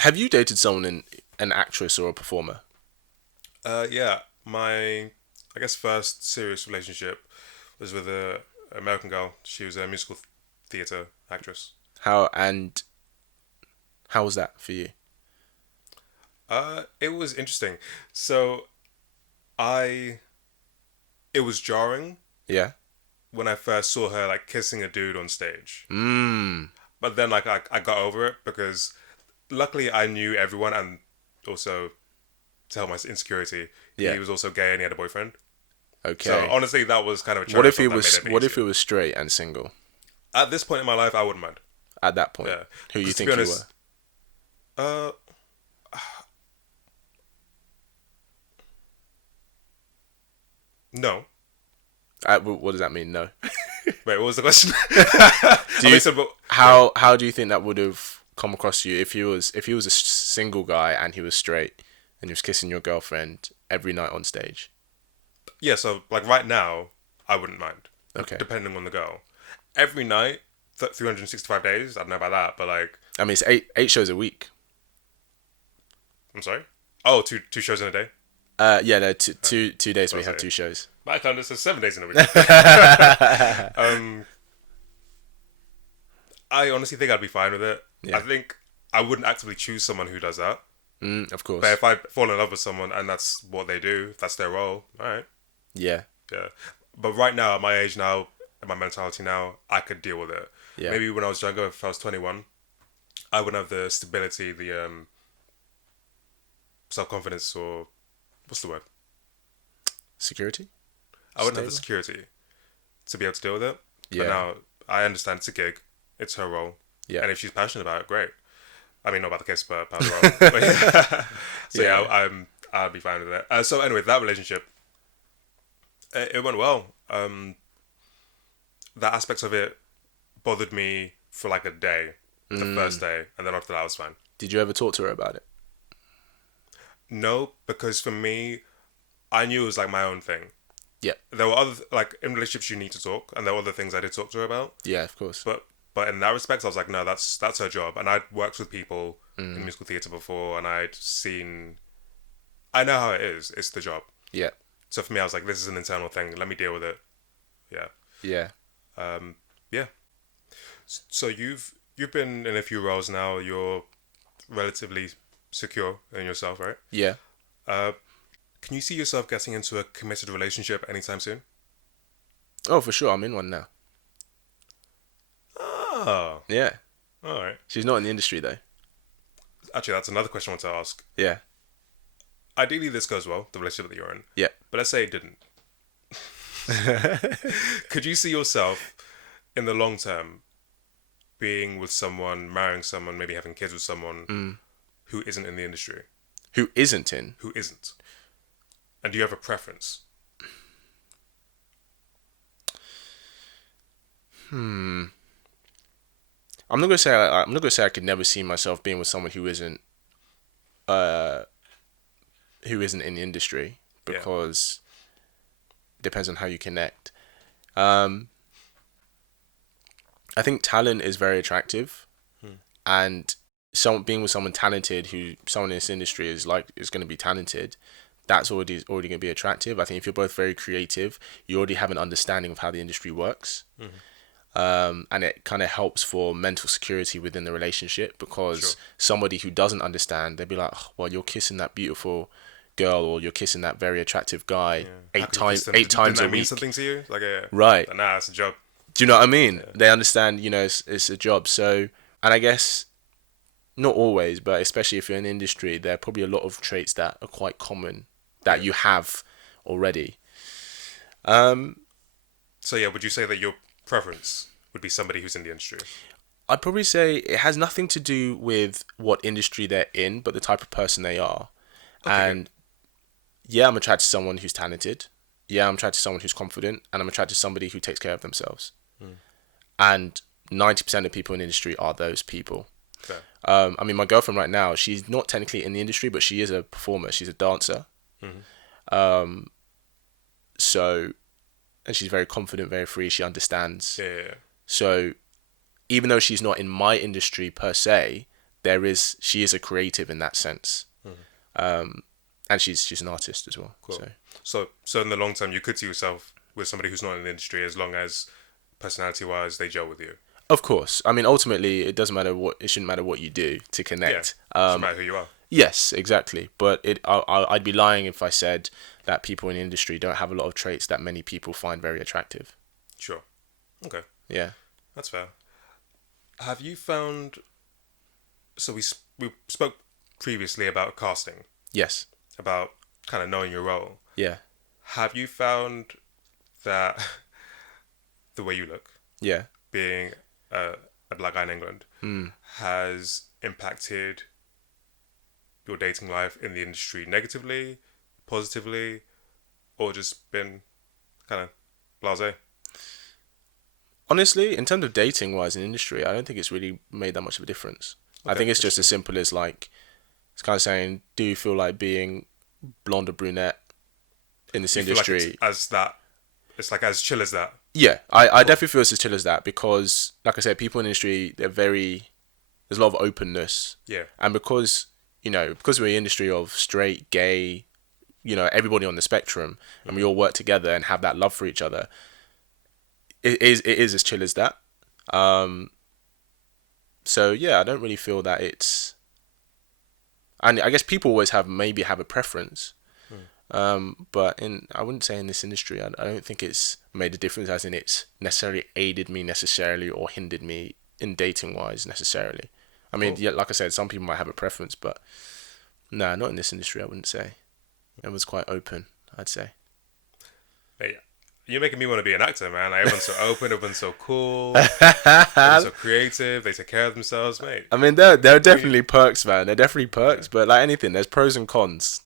Have you dated someone an actress or a performer? Yeah, my I guess first serious relationship was with a American girl. She was a musical theater actress. And how was that for you? It was interesting. So I it was jarring Yeah. when I first saw her like kissing a dude on stage. Mm. But then like I got over it because luckily I knew everyone, and also to help my insecurity, he Yeah. was also gay and he had a boyfriend. So Okay. honestly, that was kind of a What cherry on if he top that made was it a bit what if easier. it was straight and single At this point in my life, I wouldn't mind. at that point? Yeah, Who you because to be think you were? honest, uh, no. What does that mean? No. Wait, what was the question? Do I you mean, so, but yeah. how do you think that would have come across to you if he was a single guy and he was straight and he was kissing your girlfriend every night on stage? Yeah, so like right now, I wouldn't mind, Okay. depending on the girl. Every night, 365 days, I don't know about that, but like, I mean, it's eight shows a week. I'm sorry. Oh, two shows in a day. Yeah, no, two days we I'll have say two shows. my calendar says 7 days in a week. um, I honestly think I'd be fine with it. I Yeah. think I wouldn't actively choose someone who does that. Of But course. if I fall in love with someone and that's what they do, that's their role, all right, Yeah. yeah. But right now, at my age now, and my mentality now, I could deal with it. Yeah. Maybe when I was younger, if I was 21, I wouldn't have the stability, the self confidence, or what's the word? Security. I wouldn't have the Stable. security to be able to deal with it. But Yeah. now I understand it's a gig, it's her role, Yeah. and if she's passionate about it, great. I mean, not about the kiss, but about the role. But yeah. So yeah, Yeah. I'd be fine with it. So anyway, that relationship, it went well. That aspect of it bothered me for like a day, the first day, and then after that, I was fine. Did you ever talk to her about it? No, because for me, I knew it was like my own thing. Yeah. There were other like in relationships you need to talk, and there were other things I did talk to her about. Yeah, of course. But in that respect, I was like, no, that's her job. And I'd worked with people in musical theatre before, and I'd seen, I know how it is. It's the job. Yeah. So for me, I was like, this is an internal thing. Let me deal with it. Yeah, Yeah. yeah. So you've been in a few roles now. You're relatively secure in yourself, right? Yeah. Uh, can you see yourself getting into a committed relationship anytime soon? Oh, for sure. I'm in one now. Oh, Yeah. all right. She's not in the industry though. Actually, that's another question I want to ask. Yeah. Ideally, this goes well, the relationship that you're in. Yeah. But let's say it didn't. Could you see yourself in the long term being with someone, marrying someone, maybe having kids with someone who isn't in the industry? Who isn't in? Who isn't? And do you have a preference? I'm not gonna say I could never see myself being with someone uh who isn't in the industry Yeah. because it depends on how you connect. Um, I think talent is very attractive, and being with someone talented someone in this industry is going to be talented. That's already going to be attractive. I think if you're both very creative, you already have an understanding of how the industry works. And it kind of helps for mental security within the relationship Sure. because somebody who doesn't understand, they'd be like, "Oh, well, you're kissing that beautiful girl or you're kissing that very attractive guy Yeah. How could you kiss them? eight Didn't times a that mean week." something to you? Like, Right. nah, it's a job. Do you know what I mean? Yeah. They understand, it's a job. So, and I guess not always, but especially if you're in the industry, there are probably a lot of traits that are quite common that Yeah. you have already. Um, So yeah, would you say that your preference would be somebody who's in the industry? I'd probably say it has nothing to do with what industry they're in, but the type of person they are. Okay, good. And yeah, I'm attracted to someone who's talented. Yeah, I'm attracted to someone who's confident, and I'm attracted to somebody who takes care of themselves. And 90% of people in the industry are those people. Fair. I mean, my girlfriend right now, she's not technically in the industry, but she is a performer. She's a dancer. So, and she's very confident, very free. She understands. Yeah, yeah, yeah. So, even though she's not in my industry per se, she is a creative in that sense. And she's an artist as well. Cool. So in the long term, you could see yourself with somebody who's not in the industry, as long as personality-wise they gel with you. Of course. I mean, ultimately, it shouldn't matter what you do to Yeah, connect. doesn't matter who you are. Yes, exactly. But I'd be lying if I said that people in the industry don't have a lot of traits that many people find very attractive. Sure. Okay, Yeah. that's fair. Have you found? So we spoke previously about casting, Yes. about kind of knowing your role. Yeah. Have you found that the way you look, Yeah. being a black guy in England, has impacted your dating life in the industry negatively, positively, or just been kind of blasé? Honestly, in terms of dating wise in industry, I don't think it's really made that much of a difference. I think it's just as simple as like, it's kind of saying, do you feel like being blonde or brunette in this You feel like industry? it's like as chill as that. Yeah, I definitely feel it's as chill as that because, like I said, people in the industry, there's a lot of openness. Yeah. And because we're in the industry of straight, gay, everybody on the spectrum, and we all work together and have that love for each other, it is as chill as that. So yeah, I don't really feel that it's, and I guess people always have a preference. But I wouldn't say in this industry, I don't think it's made a difference, as in it's necessarily aided me necessarily or hindered me in dating wise necessarily. I mean, Cool. yeah, like I said, some people might have a preference, but no, not in this industry. I wouldn't say. It was quite open, I'd say. Hey, you're making me want to be an actor, man. Like, everyone's so open, everyone's so cool, everyone's so creative. They take care of themselves, mate. I mean, there are definitely perks, man. There are definitely perks, but like anything, there's pros and cons.